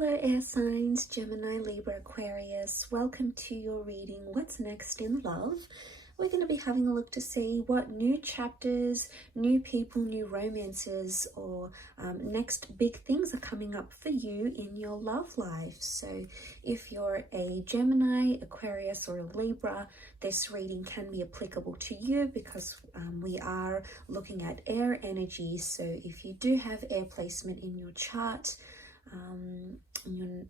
Hello air signs, Gemini, Libra, Aquarius. Welcome to your reading, What's Next in Love. We're going to be having a look to see what new chapters, new people, new romances, or next big things are coming up for you in your love life. So if you're a Gemini, Aquarius, or a Libra, this reading can be applicable to you because we are looking at air energy. So if you do have air placement in your chart, in your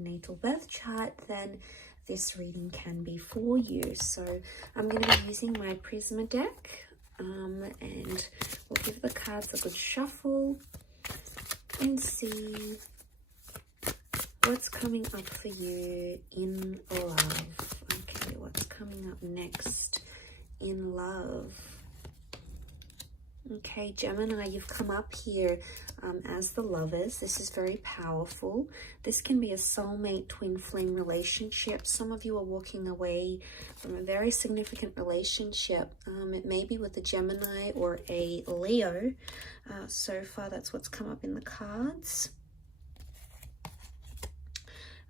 natal birth chart, then this reading can be for you. So I'm going to be using my Prisma deck, and we'll give the cards a good shuffle and see what's coming up for you in love. Okay, what's coming up next in love? Okay, Gemini, you've come up here as the lovers. This is very powerful. This can be a soulmate twin flame relationship. Some of you are walking away from a very significant relationship. It may be with a Gemini or a Leo. So far, that's what's come up in the cards.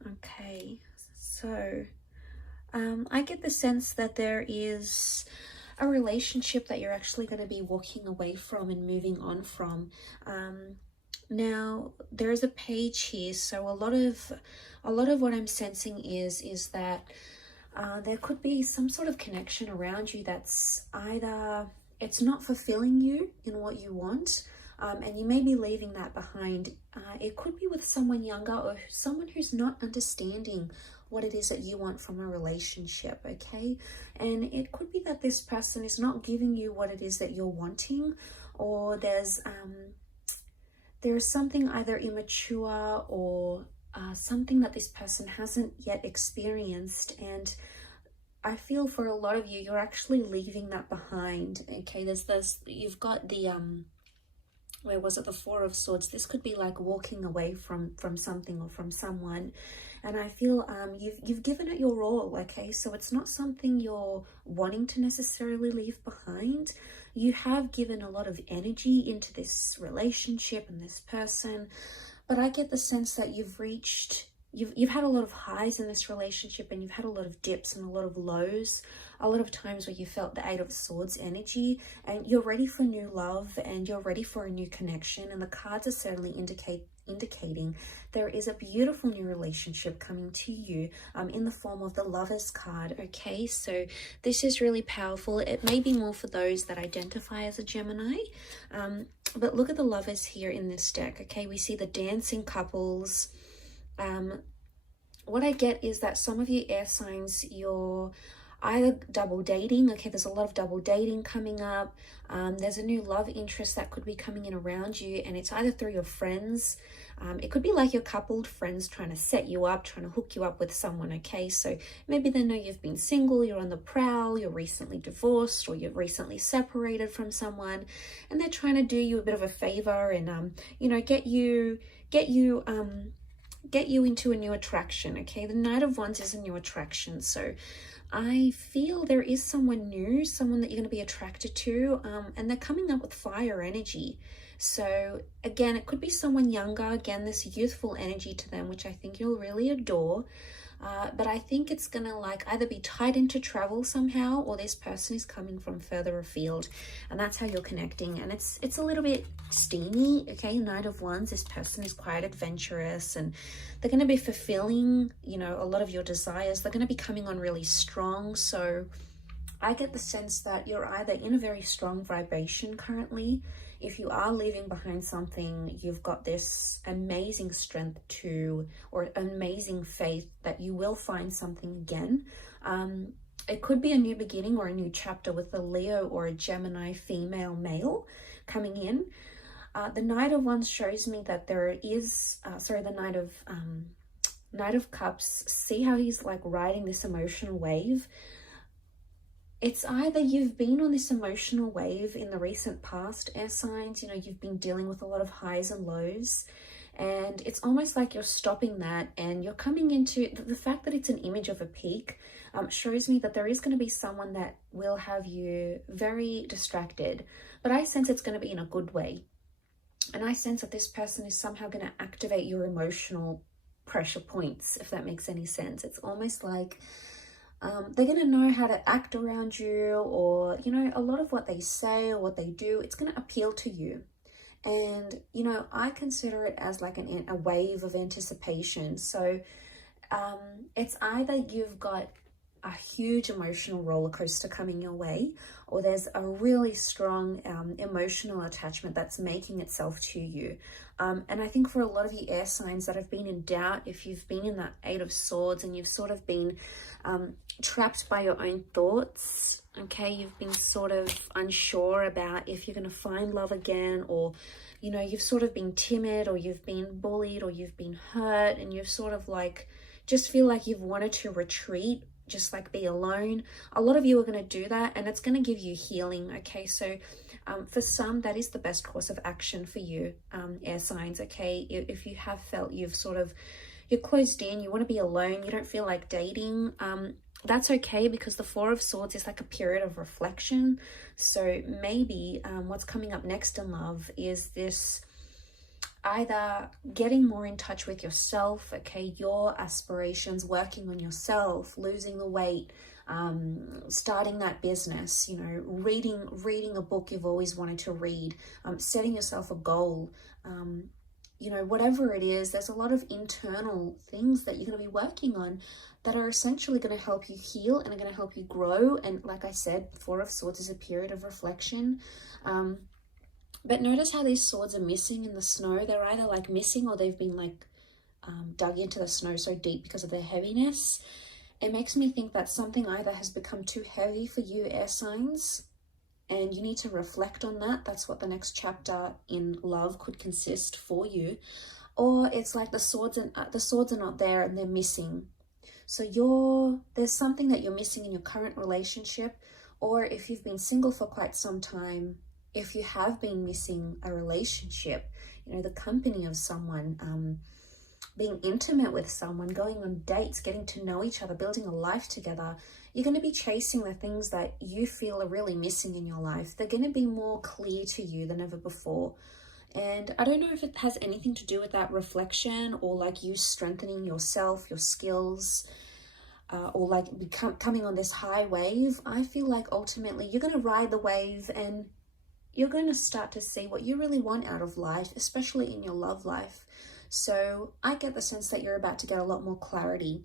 Okay, so I get the sense that there is a relationship that you're actually going to be walking away from and moving on from. Now there's a page here, so a lot of what I'm sensing is that there could be some sort of connection around you that's either it's not fulfilling you in what you want, and you may be leaving that behind. It could be with someone younger or someone who's not understanding what it is that you want from a relationship, okay? And it could be that this person is not giving you what it is that you're wanting, or there's something either immature or something that this person hasn't yet experienced. And I feel for a lot of you, you're actually leaving that behind, okay? You've got the where was it, the Four of Swords. This could be like walking away from something or from someone, and I feel you've given it your all, okay? So it's not something you're wanting to necessarily leave behind. You have given a lot of energy into this relationship and this person, but I get the sense that you've had a lot of highs in this relationship, and you've had a lot of dips and a lot of lows, a lot of times where you felt the Eight of Swords energy, and you're ready for new love and you're ready for a new connection. And the cards are certainly indicating there is a beautiful new relationship coming to you in the form of the Lovers card, okay? So this is really powerful. It may be more for those that identify as a Gemini, but look at the Lovers here in this deck, okay? We see the dancing couples. What I get is that some of you air signs, you're either double dating, okay? There's a lot of double dating coming up. There's a new love interest that could be coming in around you, and it's either through your friends. It could be like your coupled friends trying to set you up, trying to hook you up with someone, okay? So maybe they know you've been single, you're on the prowl, you're recently divorced, or you're recently separated from someone, and they're trying to do you a bit of a favor and you know, get you into a new attraction, okay? The Knight of Wands is a new attraction. So I feel there is someone new, someone that you're going to be attracted to, and they're coming up with fire energy. So again, it could be someone younger, again, this youthful energy to them, which I think you'll really adore. But I think it's going to like either be tied into travel somehow, or this person is coming from further afield, and that's how you're connecting. And it's a little bit steamy, okay? Knight of Wands, this person is quite adventurous, and they're going to be fulfilling, you know, a lot of your desires. They're going to be coming on really strong. So I get the sense that you're either in a very strong vibration currently. If you are leaving behind something, you've got this amazing strength or amazing faith that you will find something again. It could be a new beginning or a new chapter with a Leo or a Gemini female male coming in. The Knight of Wands shows me that there is, the Knight of Cups, see how he's like riding this emotional wave. It's either you've been on this emotional wave in the recent past, air signs, you know, you've been dealing with a lot of highs and lows, and it's almost like you're stopping that and you're coming into the fact that it's an image of a peak, shows me that there is going to be someone that will have you very distracted, but I sense it's going to be in a good way. And I sense that this person is somehow going to activate your emotional pressure points, if that makes any sense. It's almost like they're going to know how to act around you, or, you know, a lot of what they say or what they do, it's going to appeal to you. And, you know, I consider it as like a wave of anticipation. So it's either you've got a huge emotional roller coaster coming your way, or there's a really strong emotional attachment that's making itself to you. And I think for a lot of you air signs that have been in doubt, if you've been in that Eight of Swords and you've sort of been trapped by your own thoughts, okay, you've been sort of unsure about if you're going to find love again, or, you know, you've sort of been timid, or you've been bullied, or you've been hurt, and you've sort of like just feel like you've wanted to retreat, just like be alone. A lot of you are going to do that, and it's going to give you healing. Okay, so for some, that is the best course of action for you, air signs. Okay, if you have felt you're closed in, you want to be alone, you don't feel like dating, that's okay, because the Four of Swords is like a period of reflection. So maybe what's coming up next in love is this either getting more in touch with yourself, okay, your aspirations, working on yourself, losing the weight, starting that business, you know, reading a book you've always wanted to read, setting yourself a goal, you know, whatever it is. There's a lot of internal things that you're going to be working on that are essentially going to help you heal and are going to help you grow. And like I said, Four of Swords is a period of reflection. But notice how these swords are missing in the snow. They're either like missing, or they've been like dug into the snow so deep because of their heaviness. It makes me think that something either has become too heavy for you, air signs, and you need to reflect on that. That's what the next chapter in love could consist for you. Or it's like the swords are not there and they're missing. So there's something that you're missing in your current relationship, or if you've been single for quite some time, if you have been missing a relationship, you know, the company of someone, being intimate with someone, going on dates, getting to know each other, building a life together, you're going to be chasing the things that you feel are really missing in your life. They're going to be more clear to you than ever before. And I don't know if it has anything to do with that reflection, or like you strengthening yourself, your skills, or like coming on this high wave. I feel like ultimately you're going to ride the wave, and you're going to start to see what you really want out of life, especially in your love life. So I get the sense that you're about to get a lot more clarity.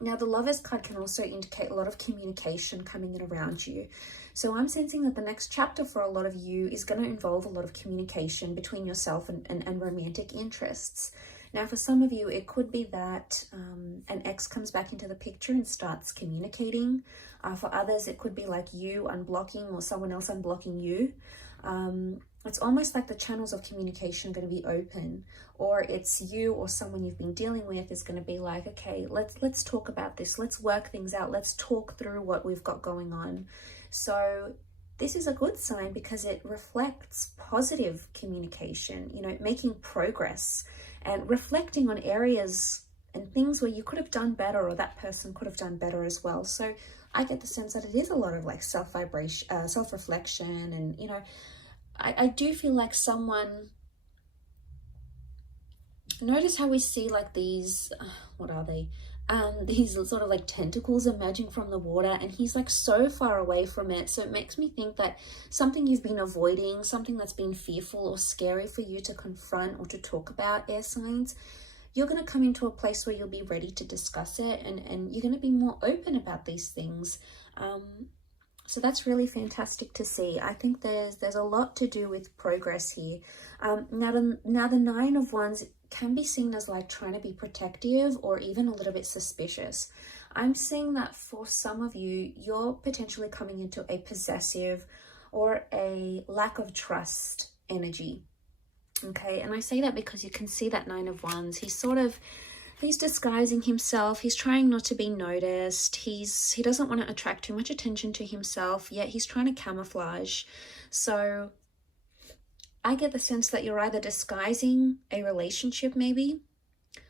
Now, the Lovers card can also indicate a lot of communication coming in around you. So I'm sensing that the next chapter for a lot of you is going to involve a lot of communication between yourself and romantic interests. Now, for some of you, it could be that an ex comes back into the picture and starts communicating. For others, it could be like you unblocking or someone else unblocking you. It's almost like the channels of communication are going to be open, or it's you or someone you've been dealing with is going to be like, okay, let's talk about this. Let's work things out. Let's talk through what we've got going on. So this is a good sign because it reflects positive communication, you know, making progress and reflecting on areas and things where you could have done better, or that person could have done better as well. So I get the sense that it is a lot of like self-reflection, and, you know, I do feel like someone, notice how we see like these, what are they? These sort of like tentacles emerging from the water, and he's like so far away from it. So it makes me think that something you've been avoiding, something that's been fearful or scary for you to confront or to talk about, air signs, you're going to come into a place where you'll be ready to discuss it, and you're going to be more open about these things. So that's really fantastic to see. I think there's a lot to do with progress here. Now the Nine of Wands can be seen as like trying to be protective or even a little bit suspicious. I'm seeing that for some of you, you're potentially coming into a possessive or a lack of trust energy. Okay, and I say that because you can see that Nine of Wands. He's disguising himself. He's trying not to be noticed. He doesn't want to attract too much attention to himself, yet he's trying to camouflage. So I get the sense that you're either disguising a relationship maybe,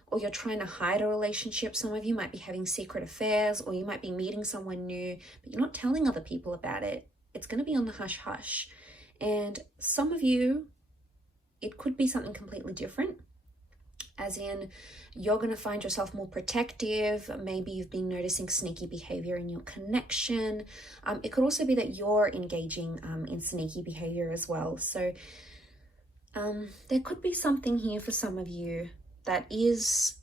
or you're trying to hide a relationship. Some of you might be having secret affairs, or you might be meeting someone new, but you're not telling other people about it. It's going to be on the hush hush. And some of you, it could be something completely different. as in you're going to find yourself more protective. Maybe you've been noticing sneaky behavior in your connection. It could also be that you're engaging in sneaky behavior as well. So there could be something here for some of you that is,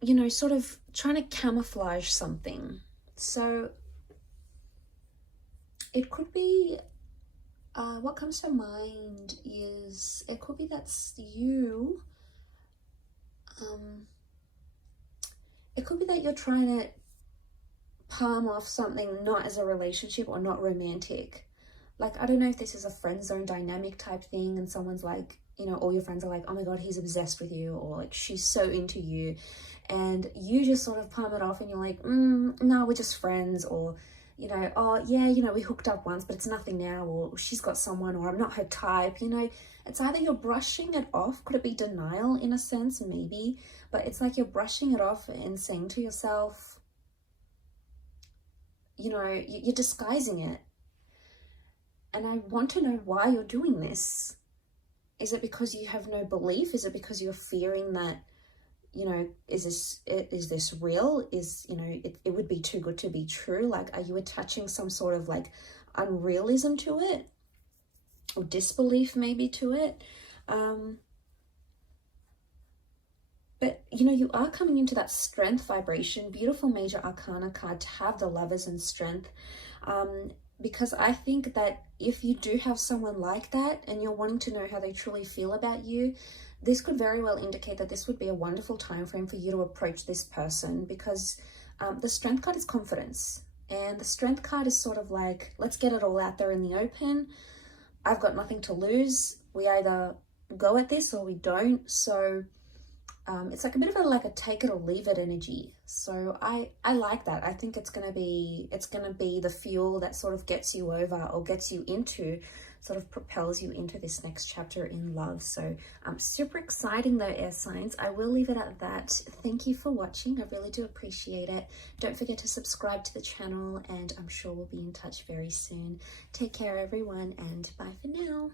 you know, sort of trying to camouflage something. So it could be, what comes to mind is, it could be that's you. It could be that you're trying to palm off something not as a relationship or not romantic. Like, I don't know if this is a friend zone dynamic type thing and someone's like, you know, all your friends are like, oh my God, he's obsessed with you, or like she's so into you. And you just sort of palm it off and you're like, no, we're just friends. Or, you know, oh yeah, you know, we hooked up once, but it's nothing now. Or she's got someone, or I'm not her type. You know, it's either you're brushing it off. Could it be denial in a sense? Maybe. But it's like you're brushing it off and saying to yourself, you know, you're disguising it. And I want to know why you're doing this. Is it because you have no belief? Is it because you're fearing that, you know, is this real? Is, you know, it would be too good to be true? Like, are you attaching some sort of like unrealism to it? Or disbelief maybe to it? But, you know, you are coming into that strength vibration. Beautiful major arcana card to have the Lovers and Strength. Because I think that if you do have someone like that and you're wanting to know how they truly feel about you, this could very well indicate that this would be a wonderful time frame for you to approach this person, because the Strength card is confidence. And the Strength card is sort of like, let's get it all out there in the open. I've got nothing to lose. We either go at this or we don't. So it's like a bit of a take it or leave it energy. So I like that. I think it's gonna be the fuel that sort of gets you over, or gets you into, sort of propels you into this next chapter in love. So super exciting though, air signs. I will leave it at that. Thank you for watching. I really do appreciate it. Don't forget to subscribe to the channel, and I'm sure we'll be in touch very soon. Take care everyone, and bye for now.